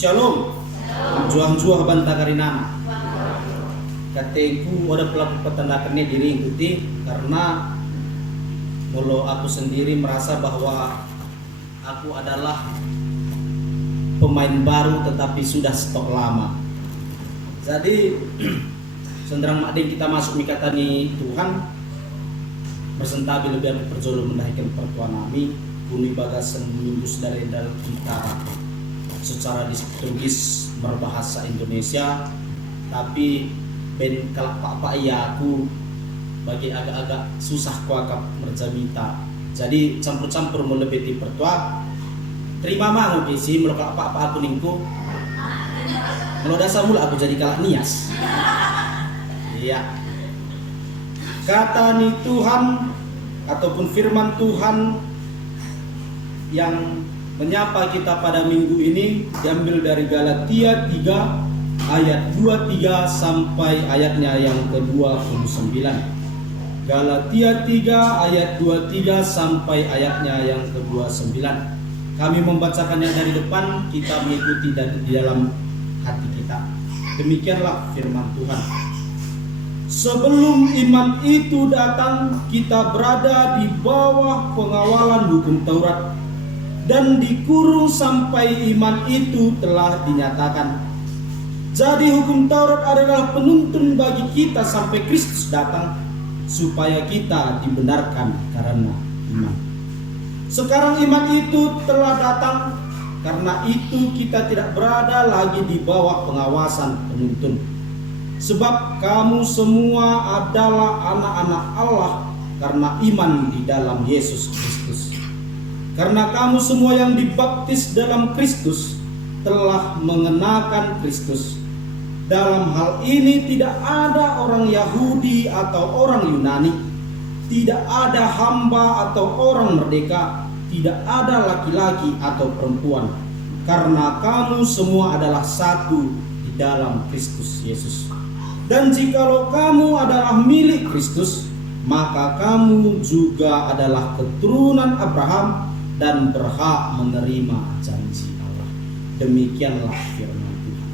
Shalom. Juang-juang banta karinana. Kateku ada pelaku petandakannya diri ikuti karena mulu aku sendiri merasa bahwa aku adalah pemain baru tetapi sudah stok lama. Jadi senderang makding kita masuk mikatani Tuhan bersentabi lebih aku perjolo mendahkan pertuan nami bumi bagasan minggus dari dalam kita secara liturgis berbahasa Indonesia, tapi ben kalak pak iya aku bagi agak-agak susah kuakap merjamita. Jadi campur-campur melebeti pertua. Terima mau bisi melokak apa aku ningku. Kalau dasar mula aku jadi kalak nias. Iya. Kata ni Tuhan ataupun firman Tuhan yang menyapa kita pada minggu ini diambil dari Galatia 3 ayat 23 sampai ayatnya yang ke-29. Galatia 3 ayat 23 sampai ayatnya yang ke-29. Kami membacakannya dari depan, kita mengikuti di dalam hati kita. Demikianlah firman Tuhan. Sebelum iman itu datang, kita berada di bawah pengawalan hukum Taurat dan dikurung sampai iman itu telah dinyatakan. Jadi hukum Taurat adalah penuntun bagi kita sampai Kristus datang, supaya kita dibenarkan karena iman. Sekarang iman itu telah datang, karena itu kita tidak berada lagi di bawah pengawasan penuntun. Sebab kamu semua adalah anak-anak Allah karena iman di dalam Yesus Kristus. Karena kamu semua yang dibaptis dalam Kristus telah mengenakan Kristus. Dalam hal ini tidak ada orang Yahudi atau orang Yunani, tidak ada hamba atau orang merdeka, tidak ada laki-laki atau perempuan, karena kamu semua adalah satu di dalam Kristus Yesus. Dan jikalau kamu adalah milik Kristus, maka kamu juga adalah keturunan Abraham dan berhak menerima janji Allah. Demikianlah firman Tuhan.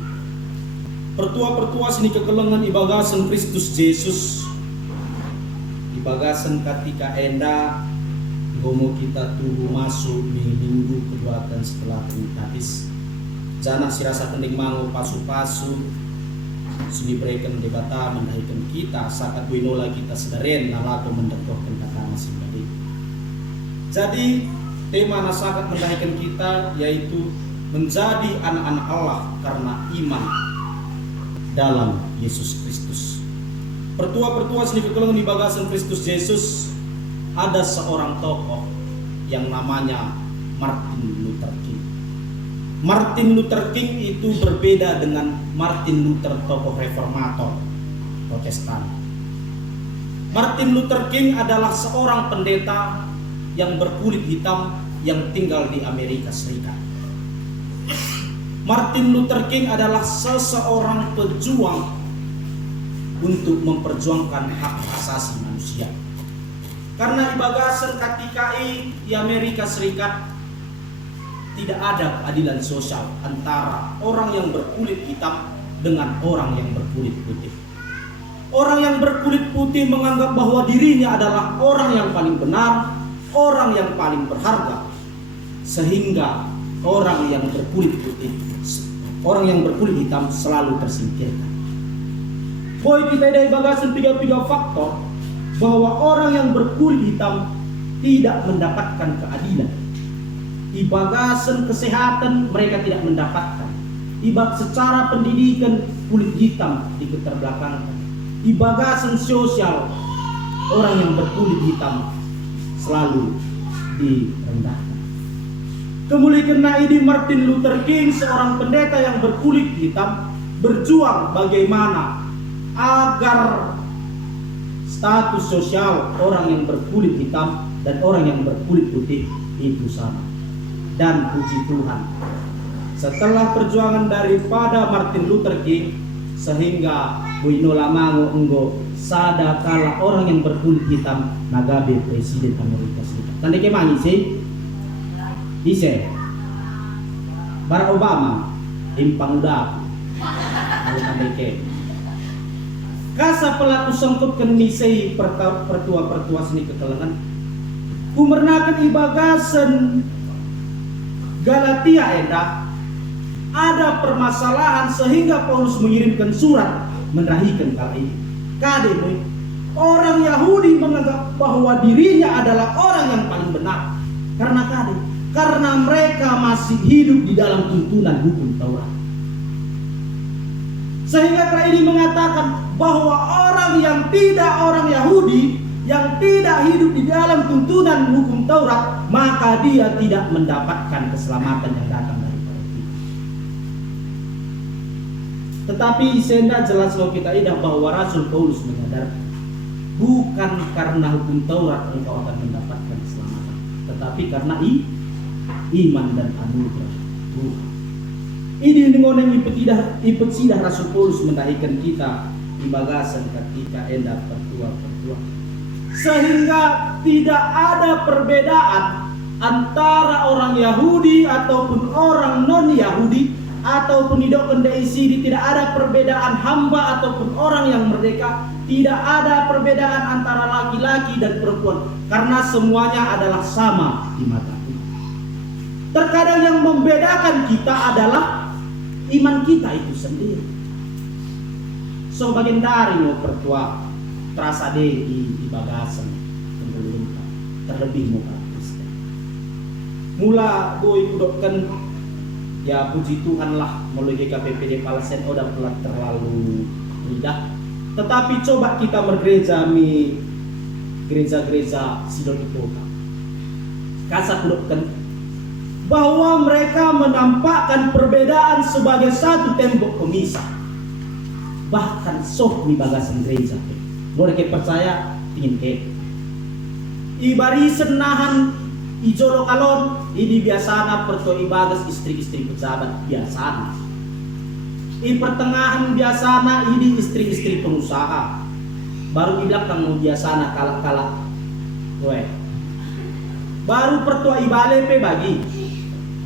Pertua-pertua sini kekelengan ibagasan Kristus Yesus, ibagasan ketika enda gomo kita tunggu masuk minggu kedua dan setelah Trinitatis. Jana sirasa kening mangu pasu-pasu sini berikan debata mendahikan kita saat winola kita sedaren nalato mendekohkan kata nasi tadi. Jadi tema nasakat mendahikan kita yaitu menjadi anak-anak Allah karena iman dalam Yesus Kristus. Pertua-pertua seni kekelengan di bagasan Kristus Yesus, ada seorang tokoh yang namanya Martin Luther King. Martin Luther King itu berbeda dengan Martin Luther tokoh reformator Protestan. Martin Luther King adalah seorang pendeta yang berkulit hitam yang tinggal di Amerika Serikat. Martin Luther King adalah seseorang pejuang untuk memperjuangkan hak asasi manusia. Karena di bagasan ketika di Amerika Serikat tidak ada keadilan sosial antara orang yang berkulit hitam dengan orang yang berkulit putih. Orang yang berkulit putih menganggap bahwa dirinya adalah orang yang paling benar, orang yang paling berharga, sehingga orang yang berkulit putih, orang yang berkulit hitam selalu tersingkirkan. Boy kita dari bagasan 3 faktor bahwa orang yang berkulit hitam tidak mendapatkan keadilan. Di bagasan kesehatan mereka tidak mendapatkan. Secara pendidikan kulit hitam diketerbelakangkan. Di bagasan sosial orang yang berkulit hitam selalu direndahkan. Kemudian karena ini Martin Luther King, seorang pendeta yang berkulit hitam, berjuang bagaimana agar status sosial orang yang berkulit hitam dan orang yang berkulit putih itu sama. Dan puji Tuhan, setelah perjuangan daripada Martin Luther King, sehingga Buinola Mango Enggo sada kala orang yang berkulit hitam nagabe Presiden Amerika Serikat. Tanda kemana sih? Ise Barack Obama Impang udah aku tambahkan. Kasa pelaku sangkut kenisei pertua seni kekelangan. Kumernakan ibagasan Galatia endah. Ada permasalahan sehingga Paulus mengirimkan surat menerahikan kala ini. Kademu orang Yahudi menganggap bahwa dirinya adalah orang yang paling benar. Karena mereka masih hidup di dalam tuntunan hukum Taurat. Sehingga kala ini mengatakan bahwa orang yang tidak orang Yahudi, yang tidak hidup di dalam tuntunan hukum Taurat, maka dia tidak mendapatkan keselamatan yang datang daripada kita. Tetapi senda jelas bahwa kita indah bahwa Rasul Paulus menyadarkan, bukan karena hukum Taurat engkau akan mendapatkan keselamatan, tetapi karena iman dan anugerah Tuhan. Ini dengan ipet sidah Rasul Paulus mendahikan kita di bagasan ketika endah pertua. Sehingga tidak ada perbedaan antara orang Yahudi ataupun orang non-Yahudi ataupun hidupkan sini. Tidak ada perbedaan hamba ataupun orang yang merdeka. Tidak ada perbedaan antara laki-laki dan perempuan, karena semuanya adalah sama di mata Tuhan. Terkadang yang membedakan kita adalah iman kita itu sendiri. So bagian dari mau pertua terasa deh di bagasan terlebih muka Kristen. Mula boy kudokkan ya puji Tuhan lah melalui GKPPD Palesen udah pelat terlalu mudah. Tetapi coba kita bergereja mi gereja-gereja sidon itu. Kasa kudokkan bahwa mereka menampakkan perbedaan sebagai satu tembok pemisah. Bahkan sok di bagasan gereja. Boleh percaya ingin ke ibari senahan ijolo kalon ini biasana perto ibagas istri-istri pejabat biasana. I pertengahan biasana ini istri-istri pengusaha. Baru di belakang biasana kalak-kalak. Baru pertua ibale pe bagi.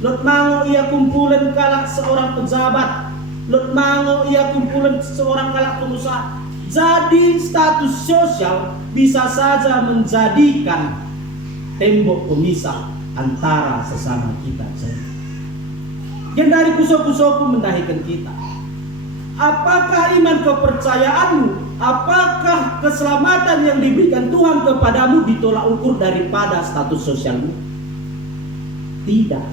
Lot mango ia kumpulan kalak seorang pejabat. Lot mango ia kumpulan seorang kalak pengusaha. Jadi status sosial bisa saja menjadikan tembok pemisah antara sesama kita. Yang dari kusuk-kusukku mendahikan kita. Apakah iman kepercayaanmu, apakah keselamatan yang diberikan Tuhan kepadamu ditolak ukur daripada status sosialmu? Tidak.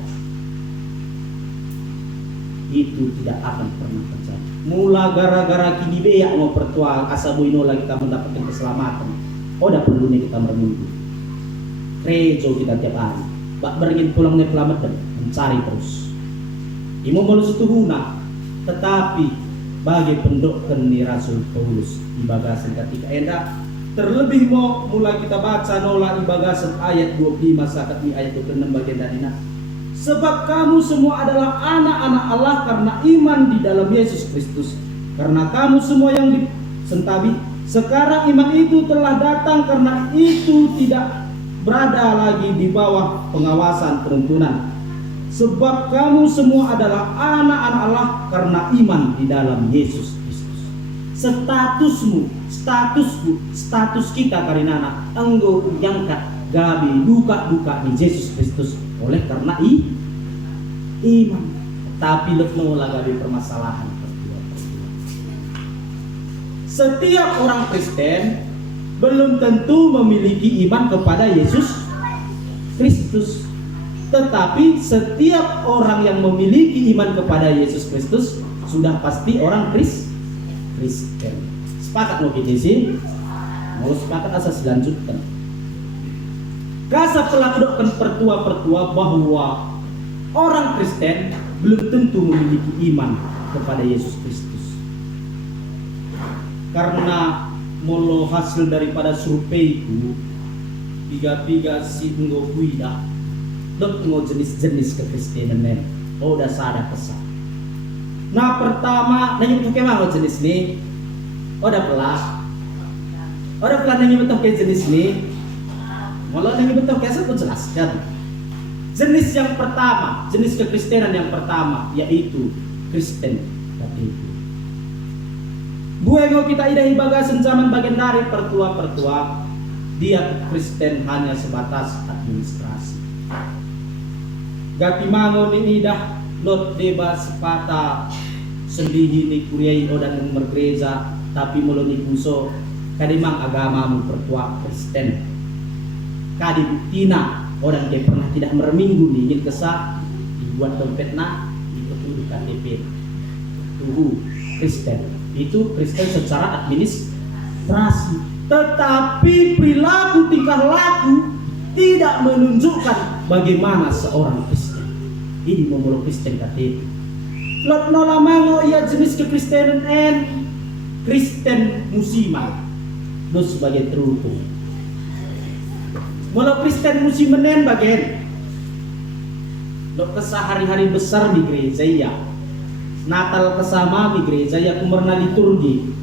Itu tidak akan pernah terjadi. Mula gara-gara kini beyak mau pertua asabu inola kita mendapatkan keselamatan. Udah perlu nih kita menunggu. Rejo kita tiap hari. Bak beringin pulangnya pelamat dan mencari terus. Imo malu setuhuna, tetapi bagi pendokter ni Rasul Paulus di bagasan ketika endah terlebih mau mulai kita baca nola di bagasan ayat 25 sakat di ayat 26 bagian dari sebab kamu semua adalah anak-anak Allah karena iman di dalam Yesus Kristus. Karena kamu semua yang disentabi, sekarang iman itu telah datang karena itu tidak berada lagi di bawah pengawasan peruntunan. Sebab kamu semua adalah anak-anak Allah karena iman di dalam Yesus Kristus. Statusmu, status kita karinana enggo jangkat gabi duka-duka di Yesus Kristus oleh karena iman. Tapi letno lagi permasalahan. Setiap orang Kristen belum tentu memiliki iman kepada Yesus Kristus. Tetapi setiap orang yang memiliki iman kepada Yesus Kristus sudah pasti orang Kristen. Sepakat mau kita sih? Mau sepakat asas lanjutkan. Kasa telah kedokkan pertua-pertua bahwa orang Kristen belum tentu memiliki iman kepada Yesus Kristus. Karena molo hasil daripada surveiku tiga si enggo kuida dok enggo jenis-jenis kekristenan men. Oh udah sadar pesan. Nah pertama nanya betul kemana jenis ini? Udah pelah nanya betul ke jenis ini. Malah nanya betul ke saya pun jelaskan. Jenis yang pertama, jenis kekristenan yang pertama yaitu Kristen katipu. Buengo kita idahi bagasan zaman bagian dari pertua-pertua, dia Kristen hanya sebatas administrasi. Gati mango ni idah lot deba sepata sendihi ni kuriai odan mergereja tapi mulo ni puso kadimang agamamu pertua Kristen. Kadi buktina orang yang pernah tidak merminggu ni ingin kesah dibuat dompet na itu KTP tuhu Kristen. Itu Kristen secara administrasi, tetapi perilaku tingkah laku tidak menunjukkan bagaimana seorang Kristen. Ini memulai Kristen KTP. Lot nola mango ia jenis kekristenan Kristen musiman. Dos sebagai terukur. Mulai Kristen musiman bagian. Dok kesah hari-hari besar di gereja ya. Natal kesama di gereja ya kumerna liturgi.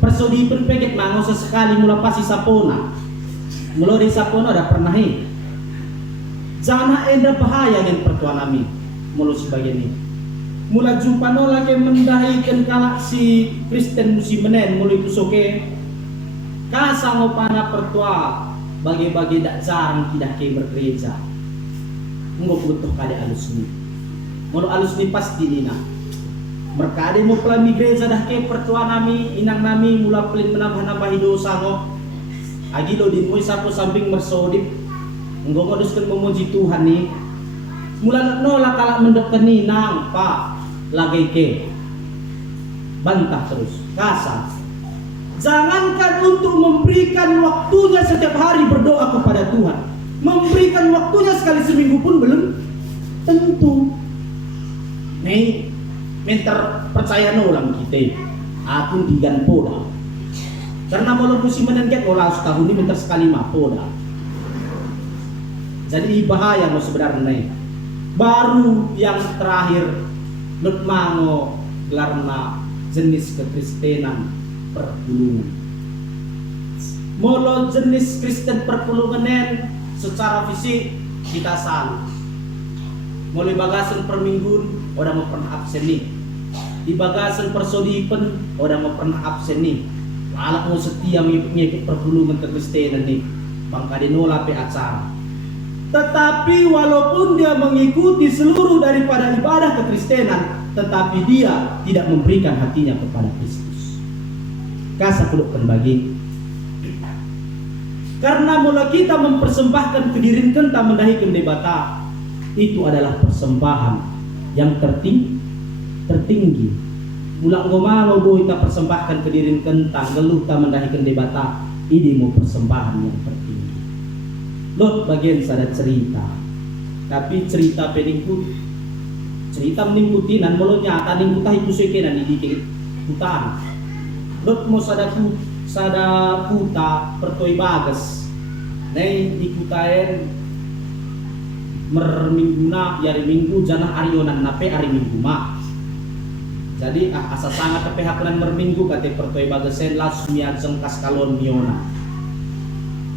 Persodi penpeget mango sesekali mula pasi sapona. Mula di sapona ada pernah Jangan enda bahaya yang pertuan kami. Mula sebagian ini. Mula jumpa nola ke mendahikan kalak si Kristen musimenen mula itu soke. Kasa ngopana pertua bagi-bagi dak jarang tidak ke bergereja. Ngok butuh kade alus ni. Mula alus ni pasti ina. Merkade mo pelami gereja dah ke pertua nami inang nami mula pelin menambah-nambahi dosa no. Agi lo di moy sapo samping mersodip nggo moduskan memuji Tuhan ni. Mula nolak kalak mendokter ni nang pa lagay ke. Bantah terus, kasar. Jangankan untuk memberikan waktunya setiap hari berdoa kepada Tuhan. Memberikan waktunya sekali seminggu pun belum tentu. Nih menter percaya nolang kita akun digan poda karena kalau musim menengket olah setahun ini menter sekali mah poda. Jadi bahaya lo sebenarnya. Baru yang terakhir lutmango gelarna jenis kekristenan perpulungan. Molo jenis Kristen perpulungan secara fisik kita salah. Mulai bagasan per minggu orang mau pernah absen nih. Di bagasan persodipen orang mau pernah absen nih. Alak mau setia mengikut perpulungan kekristenan nih. Bangka dinola pe acara. Tetapi walaupun dia mengikuti seluruh daripada ibadah kekristenan, tetapi dia tidak memberikan hatinya kepada Kristus. Kasa pelukkan bagi. Karena mula kita mempersembahkan kedirin kenta mendahikan debata. Itu adalah persembahan yang tertinggi. Mula ngomong boy kita persembahkan kedirin kentang geluh ta mendahikan debata. Ini mau persembahan yang tertinggi. Lot bagian sada cerita. Tapi cerita peningkut. Cerita meningkuti nan molo nyata ningkutah itu sekenan di dikit hutan. Lot mau sada puta pertoi bagas. Nei ikutain mermingguna yari minggu jana arionan nape ari minggu ma. Jadi asa sangat tapi hakunan merminggu kate pertoi bagasen langsung miajeng kas kalon miona.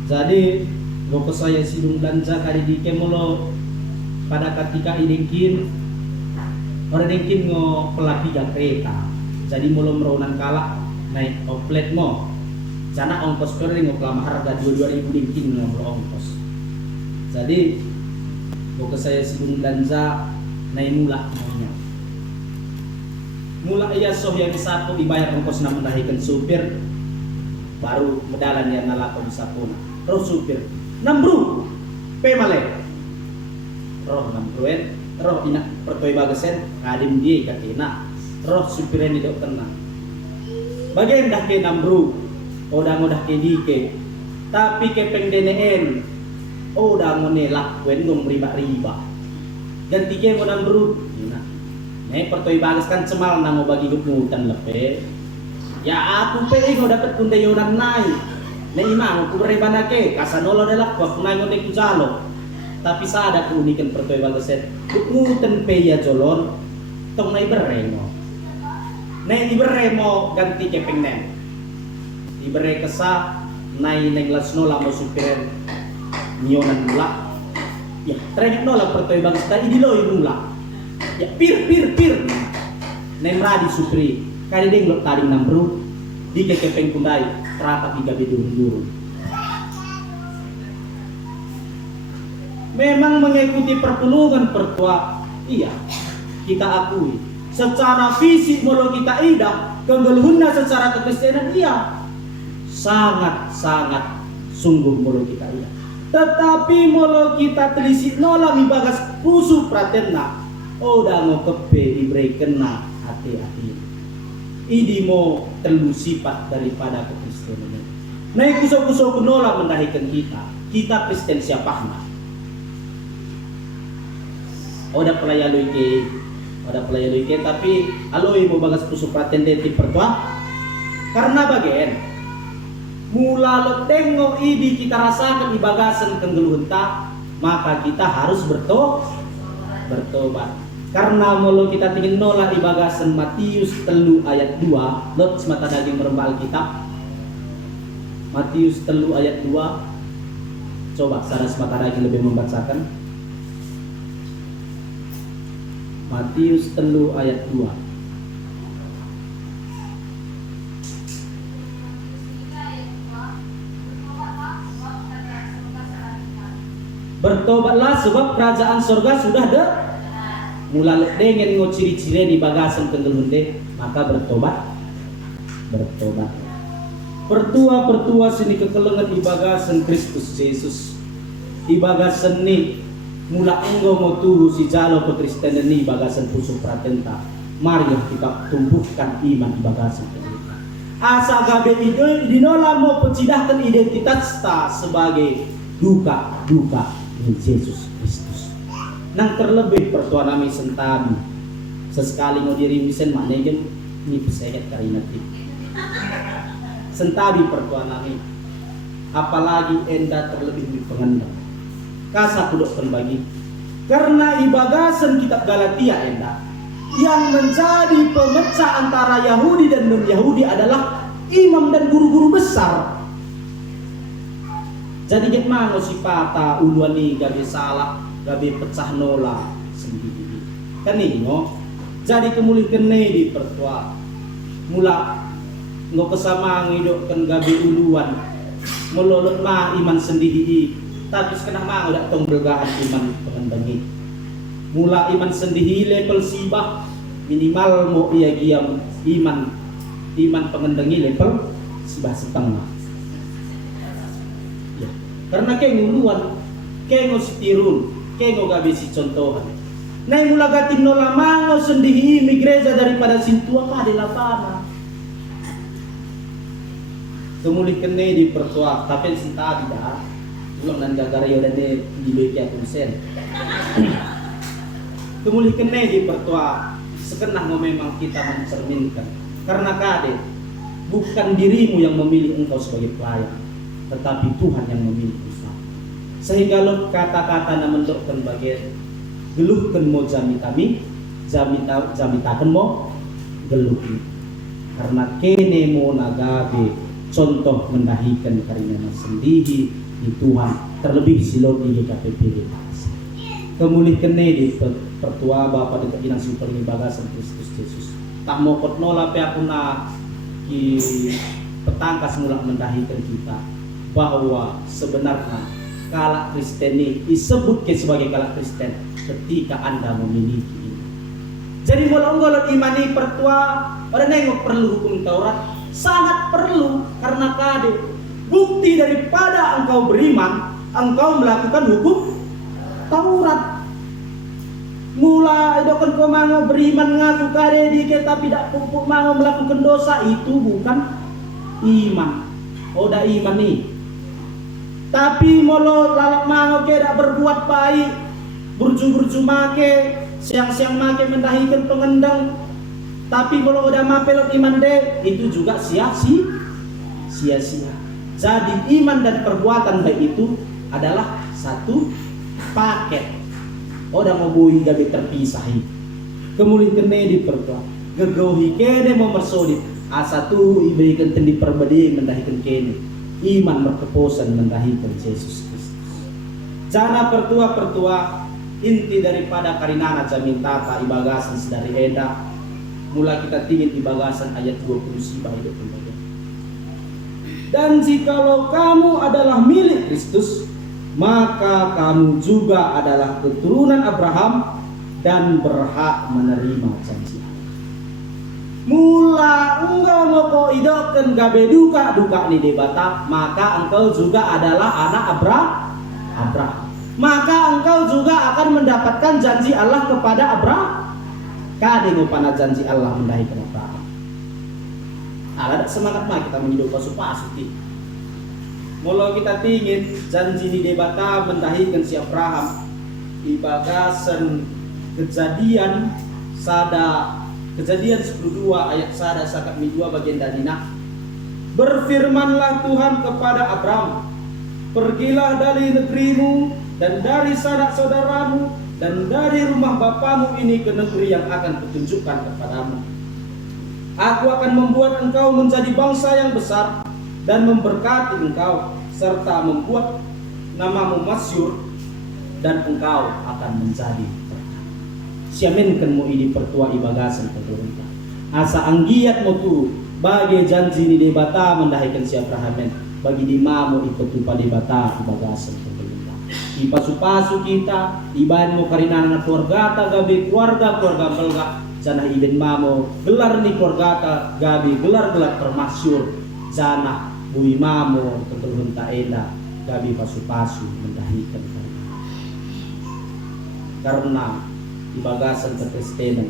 Jadi goko saya sidung belanja kali dike molo pada ketika idengkin orang dengkin ngo pelapiga kereta. Jadi molo meronan kalak naik oplet mo. Jana ongkos kering ngo kelama harga 22.000 dengkin ngo ongkos. Jadi Buka saya sidung belanja naik mula maunya. Mula ia soh yang satu dibayar ongkos na mendahikan supir baru medalan yang nalakon sapuna. Roh supir 6 bro pemale. Roh 6 bro roh ina pertoi bagasen ngadim dia kakina. Roh supirnya dok tenang. Bagian dah ke 6 bro. Odang udah ke dike. Tapi ke pengdeneen oh dah ngonelak wen dong riba-riba. Ganti ke monan bro. Nih pertoi bagas kan cemal nang mau bagi hutan lepe. Ya aku pe ngo dapat kundayonan nai. Nih imang aku beribana ke kasanolo delak ko kunay ngone ku jalo. Tapi sada keunikan pertoi bagaset. Hutan pe ya jolon tong nai beremo. Nih iberemo ganti ke pengnen. Ibere kesa nai neng lasno lamo supiren nyonan mula ya ternyata nolak pertoi bangsa tadi di loy mula ya pir nemra di supri kali ding lo taring nambru di kekepeng kundai terata tiga bidurun. Memang mengikuti pertulungan pertua, iya kita akui. Secara fisik molo kita idah, kegeluhunna secara kekristenan iya sangat sungguh molo kita idah. Tetapi molo kita telisik nola mi bagas pusu pratenna, oda ngo kepe ibrei kena hati-hati. Idi mo telu sifat daripada kekristenan. Naik kuso-kuso kunola mendahikan kita Kristen siapa nak? Oda pelayalui ke tapi aloi mo bagas pusu praten ti pertua karena bagian mula lo tengok idi kita rasakan di bagasan kenggeluhenta maka kita harus bertobat karena mulu kita tingin nolak di bagasan Matius 3 ayat 2 lot semata daging merembal kitab Matius 3 ayat 2 coba sana semata daging lebih membacakan Matius 3 ayat 2. Bertobatlah sebab kerajaan surga sudah mula dengan ngo ciri-ciri di bagasan kenggelunde maka bertobat. Pertua sini kekelengan di bagasan Kristus Yesus. Di bagasan ni mula engkau mau tuhu si jalo kekristenan ni bagasan pusu pratenta. Mari kita tumbuhkan iman di bagasan kita. Asa gabe ide dinola mau pencidahkan identitas ta sebagai duka di Yesus Kristus. Nang terlebih pertua nami sentabi. Sesekali mau diri misen manegen ni pesehat karinati. Sentabi pertua nami. Apalagi enda terlebih di pengendang. Kasa kudokkan bagi karena ibagasan kitab Galatia enda yang menjadi pemecah antara Yahudi dan non-Yahudi adalah imam dan guru-guru besar. Jadi jet mano sifata uluani gabe salah gabe pecah nola sendiri kan no jadi kemuli kene di pertua mula ngo kesama ngidokkan gabe uluan melolot ma iman sendiri tapi sekarang mah udah tonggelgaan iman pengendangi. Mula iman sendiri level sibah minimal mau ia giam iman pengendangi level sibah setengah. Ya. Karena kayak nguluan, kayak ngositirun, kayak ngogabisi contohan. Nah mula gatin nola mango sendiri gereja daripada sintua kah di lapangan. Kemuli kene di pertua tapi sinta tidak. Belum nan gagara yo dane dibeki akunsen. Kemuli kene di pertua sekenah memang kita mencerminkan karena kade bukan dirimu yang memilih engkau sebagai pelayan tetapi Tuhan yang memilih engkau. Sehingga lo kata-kata na mendokkan bagian geluhkan mo jamitakan mo geluh karena kene mo nagabe contoh mendahikan karina sendiri di Tuhan terlebih silot di KPP kemulih kene di pertua Bapa dekat inang super ni bagasan Kristus Yesus tak mau kot nola pe aku na ki petangkas mulak mendahikan kita bahwa sebenarnya kalak Kristen ini disebut sebagai kalak Kristen ketika Anda memiliki ini. Jadi molong-molong imani pertua pada nengok perlu hukum Taurat sangat perlu karena kade bukti daripada engkau beriman, engkau melakukan hukum Taurat. Mula idokan kau mau beriman ngaku kade dike tapi tidak pupuk mau melakukan dosa itu bukan iman. Oda iman nih. Tapi molo lalak mau ke tidak berbuat baik, burju-burju make, siang-siang make mendahikan pengendang. Tapi molo udah mapelot iman deh, itu juga sia-sia. Jadi iman dan perbuatan baik itu adalah satu paket. Oda mau bui gabe terpisahi. Kemuli kene di pertua. Gegohi kene mau mersodit. Asa tu iberikan tendi perbadi mendahikan kene. Iman berkeposan mendahikan Yesus Kristus. Jana pertua inti daripada karinana jamin tata ibagasan sedari eda. Mulai kita tingin di bagasan ayat 20 sibah hidup kembali. Dan jikalau kamu adalah milik Kristus, maka kamu juga adalah keturunan Abraham dan berhak menerima janji Allah. Mula engkau mau kau idokkan gabe duka ni debata, maka engkau juga adalah anak Abraham. Maka engkau juga akan mendapatkan janji Allah kepada Abraham. Kadang pana janji Allah mendahikan Abraham. Ada semangat mah kita menghidup pasu-pasu. Mula kita tingin janji ni debata mendahikan si Abraham. Di bagasan kejadian 12 ayat 1 sakat 2 bagian dadina. Berfirmanlah Tuhan kepada Abraham, pergilah dari negerimu dan dari sanak saudaramu dan dari rumah bapamu ini ke negeri yang akan kutunjukkan kepadamu. Aku akan membuat engkau menjadi bangsa yang besar dan memberkati engkau, serta membuat namamu masyhur, dan engkau akan menjadi berkat. Siamenkan mo ini pertua ibagasan pemerintah. Asa anggiat mo tu bagi janji ni debata mendahikan si Abraham, bagi di mamo ipetupa debata ibagasan pemerintah. Ipasu-pasu kita, ibahan mo karina na keluarga ta gabi keluarga belga, janah iben mamo gelar ni keluarga ta gabi gelar termasyur, janah bui mamo keturun ta enda gabi pasu-pasu mendahikan karena ibagasan kekristenan.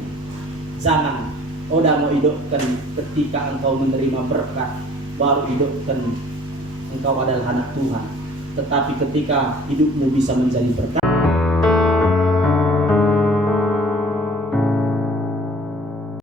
Jangan oda mau hidupkan ketika engkau menerima berkat baru hidupkan engkau adalah anak Tuhan. Tetapi ketika hidupmu bisa menjadi berkat,